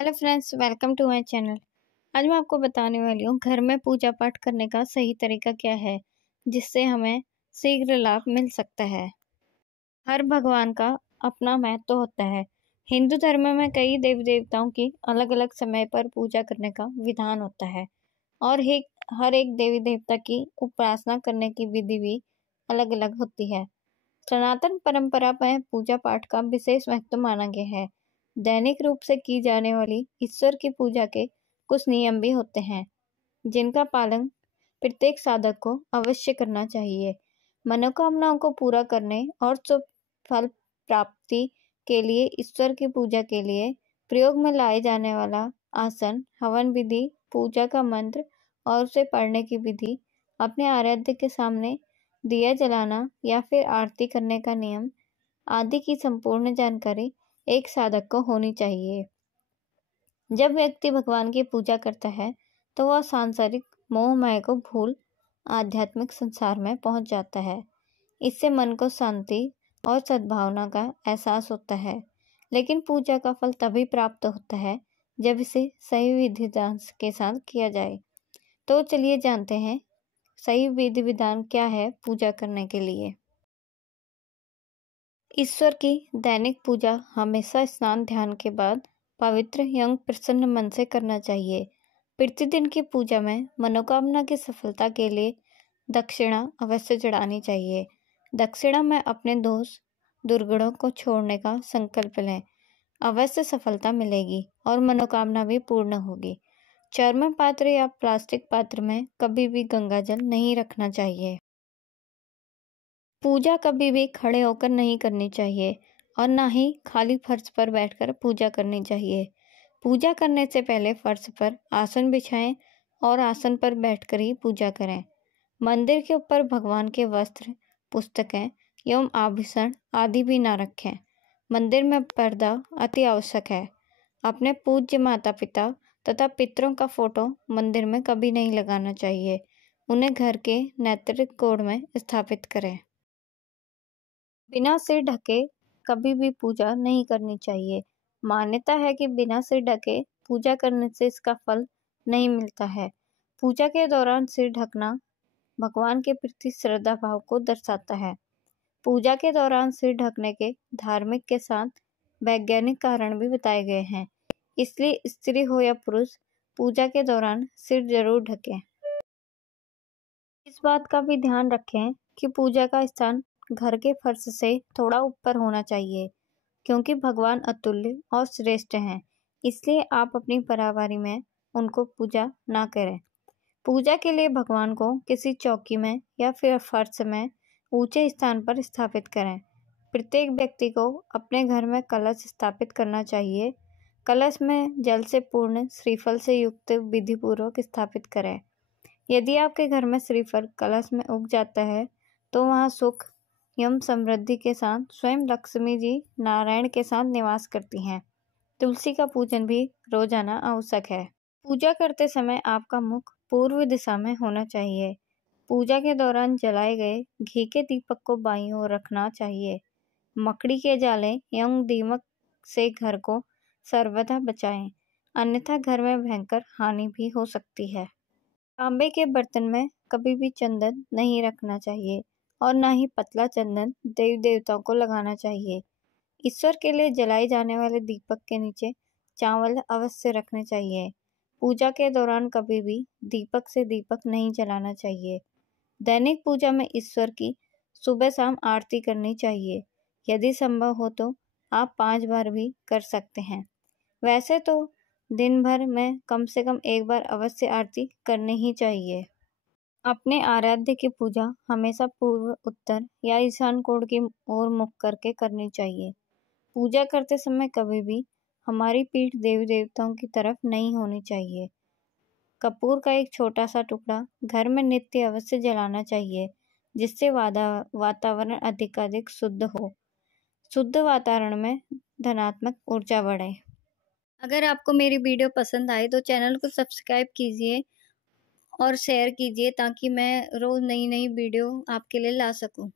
Hello friends, welcome to my channel. आज मैं आपको बताने वाली हूँ घर में पूजा पाठ करने का सही तरीका क्या है जिससे हमें शीघ्र लाभ मिल सकता है। हर भगवान का अपना महत्व होता है। हिंदू धर्म में कई देवी देवताओं की अलग अलग समय पर पूजा करने का विधान होता है और हर एक देवी देवता की उपासना करने की विधि भी अलग अलग होती है। सनातन परंपरा में पूजा पाठ का विशेष महत्व माना गया है। दैनिक रूप से की जाने वाली ईश्वर की पूजा के कुछ नियम भी होते हैं जिनका पालन प्रत्येक साधक को अवश्य करना चाहिए। मनोकामनाओं को पूरा करने और शुभ फल प्राप्ति के लिए ईश्वर की पूजा के लिए प्रयोग में लाए जाने वाला आसन, हवन विधि, पूजा का मंत्र और उसे पढ़ने की विधि, अपने आराध्य के सामने दिया जलाना या फिर आरती करने का नियम आदि की संपूर्ण जानकारी एक साधक को होनी चाहिए। जब व्यक्ति भगवान की पूजा करता है तो वह सांसारिक मोह माया को भूल आध्यात्मिक संसार में पहुंच जाता है। इससे मन को शांति और सद्भावना का एहसास होता है। लेकिन पूजा का फल तभी प्राप्त होता है जब इसे सही विधि विधान के साथ किया जाए। तो चलिए जानते हैं सही विधि विधान क्या है पूजा करने के लिए। ईश्वर की दैनिक पूजा हमेशा स्नान ध्यान के बाद पवित्र एवं प्रसन्न मन से करना चाहिए। प्रतिदिन की पूजा में मनोकामना की सफलता के लिए दक्षिणा अवश्य चढ़ानी चाहिए। दक्षिणा में अपने दोष दुर्गुणों को छोड़ने का संकल्प लें, अवश्य सफलता मिलेगी और मनोकामना भी पूर्ण होगी। चर्म पात्र या प्लास्टिक पात्र में कभी भी गंगा जल नहीं रखना चाहिए। पूजा कभी भी खड़े होकर नहीं करनी चाहिए और ना ही खाली फर्श पर बैठकर पूजा करनी चाहिए। पूजा करने से पहले फर्श पर आसन बिछाएं और आसन पर बैठकर ही पूजा करें। मंदिर के ऊपर भगवान के वस्त्र, पुस्तकें एवं आभूषण आदि भी ना रखें। मंदिर में पर्दा अति आवश्यक है। अपने पूज्य माता पिता तथा पितरों का फोटो मंदिर में कभी नहीं लगाना चाहिए। उन्हें घर के नैतिक कोड में स्थापित करें। बिना सिर ढके कभी भी पूजा नहीं करनी चाहिए। मान्यता है कि बिना सिर ढके पूजा करने से इसका फल नहीं मिलता है। पूजा के दौरान सिर ढकना भगवान के प्रति श्रद्धा भाव को दर्शाता है। पूजा के दौरान सिर ढकने के धार्मिक के साथ वैज्ञानिक कारण भी बताए गए हैं। इसलिए स्त्री हो या पुरुष पूजा के दौरान सिर जरूर ढकें। इस बात का भी ध्यान रखें कि पूजा का स्थान घर के फर्श से थोड़ा ऊपर होना चाहिए, क्योंकि भगवान अतुल्य और श्रेष्ठ हैं। इसलिए आप अपनी बराबरी में उनको पूजा ना करें। पूजा के लिए भगवान को किसी चौकी में या फिर फर्श में ऊंचे स्थान पर स्थापित करें। प्रत्येक व्यक्ति को अपने घर में कलश स्थापित करना चाहिए। कलश में जल से पूर्ण श्रीफल से युक्त विधिपूर्वक स्थापित करें। यदि आपके घर में श्रीफल कलश में उग जाता है तो वहाँ सुख एवं समृद्धि के साथ स्वयं लक्ष्मी जी नारायण के साथ निवास करती हैं। तुलसी का पूजन भी रोजाना आवश्यक है। पूजा करते समय आपका मुख पूर्व दिशा में होना चाहिए। पूजा के दौरान जलाए गए घी के दीपक को बाईं ओर रखना चाहिए। मकड़ी के जाले एवं दीमक से घर को सर्वदा बचाएं, अन्यथा घर में भयंकर हानि भी हो सकती है। तांबे के बर्तन में कभी भी चंदन नहीं रखना चाहिए और ना ही पतला चंदन देवी देवताओं को लगाना चाहिए। ईश्वर के लिए जलाए जाने वाले दीपक के नीचे चावल अवश्य रखने चाहिए। पूजा के दौरान कभी भी दीपक से दीपक नहीं जलाना चाहिए। दैनिक पूजा में ईश्वर की सुबह शाम आरती करनी चाहिए। यदि संभव हो तो आप 5 बार भी कर सकते हैं। वैसे तो दिन भर में कम से कम एक बार अवश्य आरती करनी ही चाहिए। अपने आराध्य की पूजा हमेशा पूर्व, उत्तर या ईशान कोण की ओर मुख करके करनी चाहिए। पूजा करते समय कभी भी हमारी पीठ देवी देवताओं की तरफ नहीं होनी चाहिए। कपूर का एक छोटा सा टुकड़ा घर में नित्य अवश्य जलाना चाहिए, जिससे वातावरण अधिकाधिक शुद्ध हो। शुद्ध वातावरण में धनात्मक ऊर्जा बढ़े। अगर आपको मेरी वीडियो पसंद आए तो चैनल को सब्सक्राइब कीजिए और शेयर कीजिए ताकि मैं रोज़ नई वीडियो आपके लिए ला सकूं।